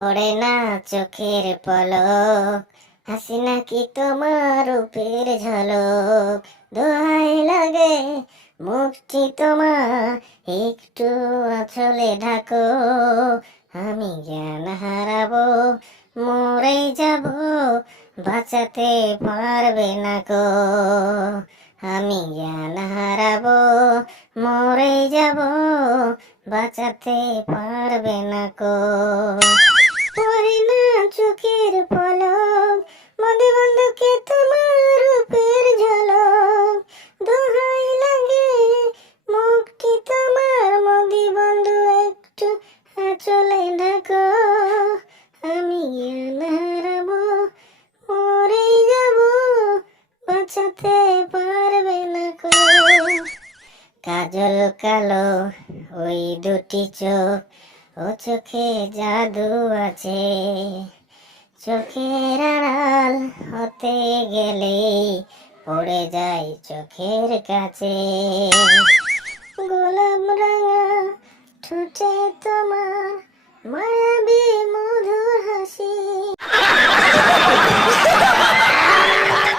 পড়ে না চোখের পলক। হাসি নাকি তোমার রূপের ঝলক? দোহাই লাগে, মুখটি তোমার একটু আঁচলে ঢাকো। আমি জ্ঞান হারাবো, মরে যাব, বাঁচাতে পারবে না গো। আমি জ্ঞান হারাবো, মরে যাব, বাঁচাতে পারবে না গো। কাজল কালো, ওই দুটি চোখ, ও চোখে জাদু আছে। চোখের আড়াল হতে গেলেই পড়ে যায় চোখের কাছে। গোলাম রাঙা, ঠোঁটে তোমার মার